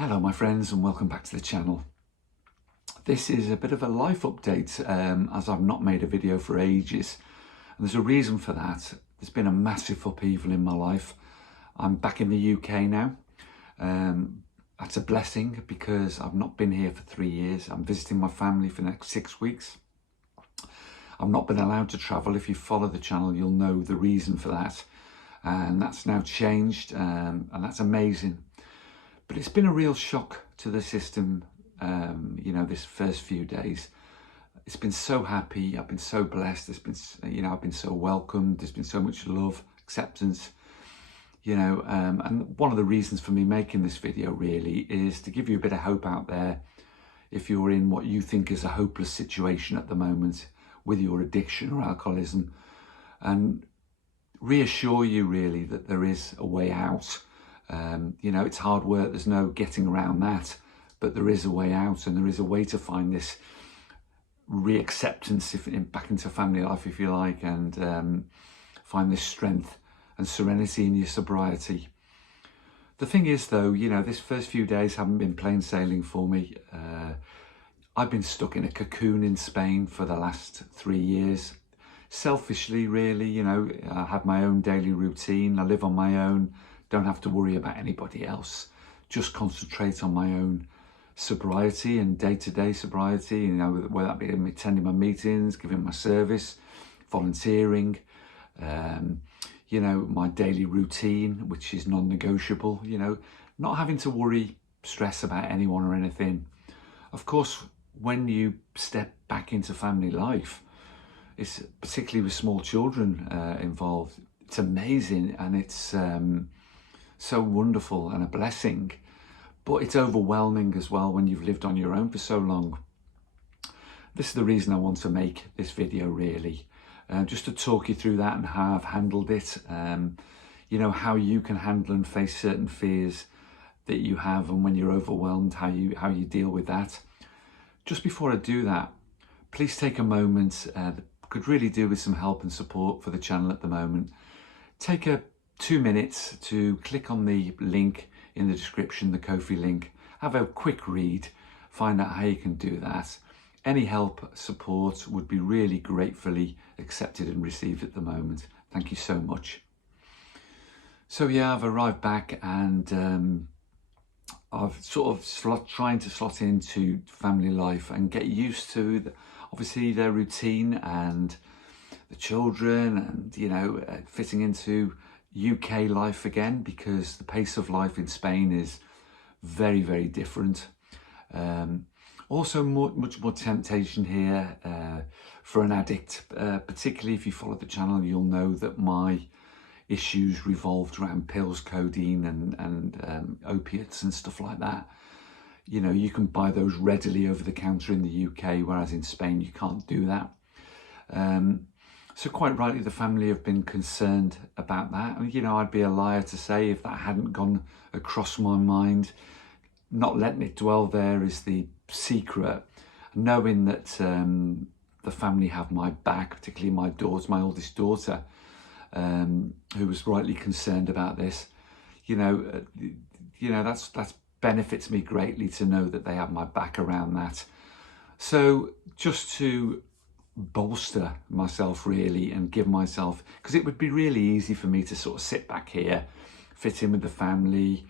Hello my friends and welcome back to the channel. This is a bit of a life update as I've not made a video for ages, and there's a reason for that. There's been a massive upheaval in my life. I'm back in the UK now. That's a blessing because I've not been here for 3 years. I'm visiting my family for the next 6 weeks. I've not been allowed to travel. If you follow the channel you'll know the reason for that, and that's now changed, and that's amazing. But it's been a real shock to the system, this first few days. It's been so happy, I've been so blessed, I've been so welcomed, there's been so much love, acceptance, and one of the reasons for me making this video really is to give you a bit of hope out there if you're in what you think is a hopeless situation at the moment with your addiction or alcoholism, and reassure you really that there is a way out. It's hard work, there's no getting around that, but there is a way out, and there is a way to find this reacceptance back into family life, if you like, and find this strength and serenity in your sobriety. The thing is though, this first few days haven't been plain sailing for me. I've been stuck in a cocoon in Spain for the last 3 years. Selfishly really, I have my own daily routine, I live on my own, don't have to worry about anybody else, just concentrate on my own sobriety and day-to-day sobriety, whether that be attending my meetings, giving my service, volunteering, my daily routine, which is non-negotiable, not having to worry, stress about anyone or anything. Of course, when you step back into family life, it's particularly with small children involved, it's amazing, and it's so wonderful and a blessing, but it's overwhelming as well when you've lived on your own for so long. This is the reason I want to make this video really, just to talk you through that and how I've handled it, how you can handle and face certain fears that you have, and when you're overwhelmed, how you deal with that. Just before I do that, please take a moment, could really do with some help and support for the channel at the moment. Take 2 minutes to click on the link in the description, the Ko-fi link, have a quick read, find out how you can do that. Any help, support would be really gratefully accepted and received at the moment. Thank you so much. So yeah, I've arrived back, and I've sort of trying to slot into family life and get used to obviously their routine and the children, and fitting into UK life again, because the pace of life in Spain is very, very different. Also much more temptation here for an addict, particularly if you follow the channel, you'll know that my issues revolved around pills, codeine and opiates and stuff like that. You can buy those readily over the counter in the UK, whereas in Spain you can't do that. So quite rightly, the family have been concerned about that. I'd be a liar to say if that hadn't gone across my mind. Not letting it dwell there is the secret. Knowing that the family have my back, particularly my oldest daughter, who was rightly concerned about this. That's benefits me greatly to know that they have my back around that. So just to bolster myself really and give myself, because it would be really easy for me to sort of sit back here, fit in with the family,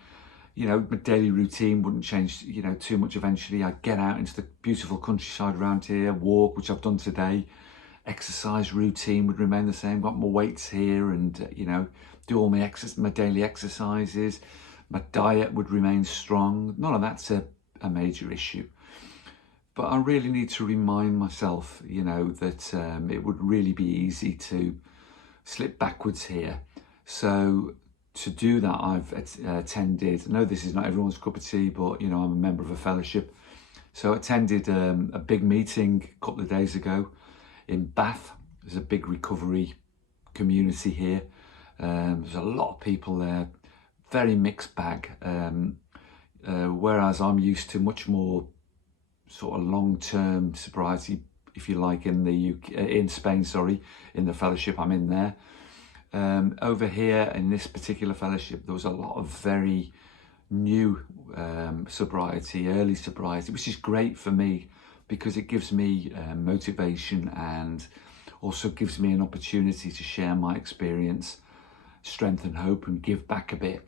my daily routine wouldn't change too much. Eventually I'd get out into the beautiful countryside around here, walk, which I've done today. Exercise routine would remain the same, got my weights here, and do all my daily exercises. My diet would remain strong. None of that's a major issue. But I really need to remind myself, that it would really be easy to slip backwards here. So to do that, I've attended, I know this is not everyone's cup of tea, but I'm a member of a fellowship. So I attended a big meeting a couple of days ago in Bath. There's a big recovery community here. There's a lot of people there, very mixed bag. Whereas I'm used to much more sort of long-term sobriety, if you like, in the UK, in Spain, sorry, in the fellowship I'm in there. Over here in this particular fellowship, there was a lot of very new sobriety, early sobriety, which is great for me because it gives me motivation and also gives me an opportunity to share my experience, strength and hope, and give back a bit.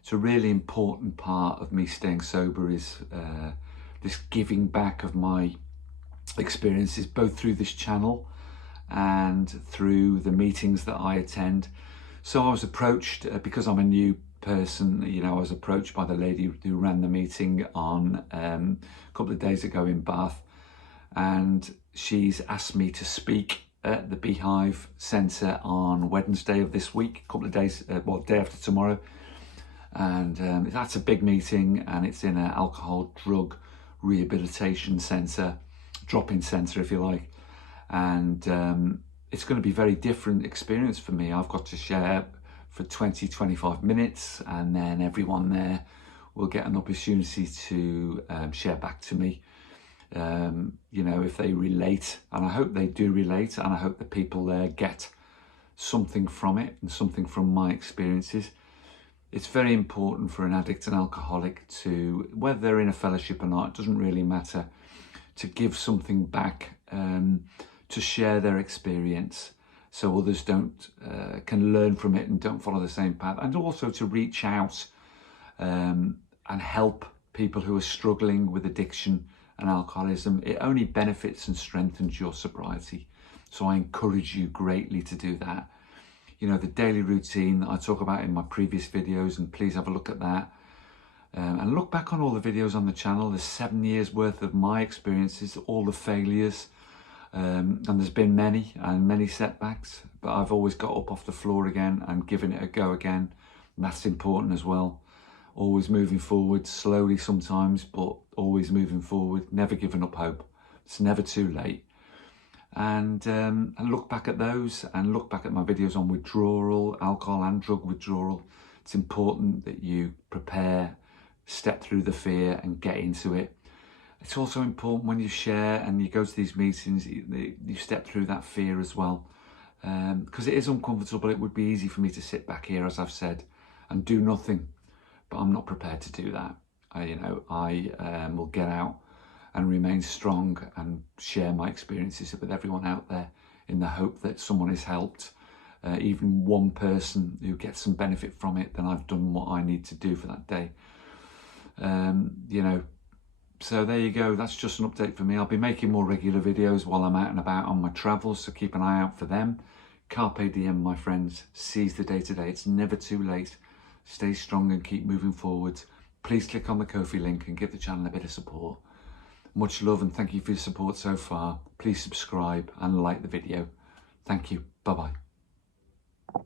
It's a really important part of me staying sober is this giving back of my experiences, both through this channel and through the meetings that I attend. So I was approached, because I'm a new person, you know, I was approached by the lady who ran the meeting on a couple of days ago in Bath, and she's asked me to speak at the Beehive Centre on Wednesday of this week, a couple of days, day after tomorrow. And that's a big meeting, and it's in an alcohol drug rehabilitation centre, drop-in centre if you like. And it's going to be a very different experience for me. I've got to share for 20-25 minutes, and then everyone there will get an opportunity to share back to me, you know, if they relate. And I hope they do relate, and I hope the people there get something from it and something from my experiences. It's very important for an addict and alcoholic to, whether they're in a fellowship or not, it doesn't really matter, to give something back, to share their experience so others can learn from it and don't follow the same path, and also to reach out and help people who are struggling with addiction and alcoholism. It only benefits and strengthens your sobriety. So I encourage you greatly to do that. You know, the daily routine that I talk about in my previous videos, and please have a look at that. And look back on all the videos on the channel. There's 7 years worth of my experiences, all the failures, and there's been many setbacks, but I've always got up off the floor again and given it a go again. And that's important as well. Always moving forward, slowly sometimes, but always moving forward, never giving up hope. It's never too late. And look back at those, and look back at my videos on withdrawal, alcohol and drug withdrawal. It's important that you prepare, step through the fear and get into it. It's also important when you share and you go to these meetings, you step through that fear as well. Because it is uncomfortable. It would be easy for me to sit back here, as I've said, and do nothing. But I'm not prepared to do that. I will get out and remain strong and share my experiences with everyone out there in the hope that someone is helped. Even one person who gets some benefit from it, then I've done what I need to do for that day. You know, so there you go. That's just an update for me. I'll be making more regular videos while I'm out and about on my travels, so keep an eye out for them. Carpe diem, my friends. Seize the day today. It's never too late. Stay strong and keep moving forward. Please click on the Ko-fi link and give the channel a bit of support. Much love and thank you for your support so far. Please subscribe and like the video. Thank you. Bye-bye.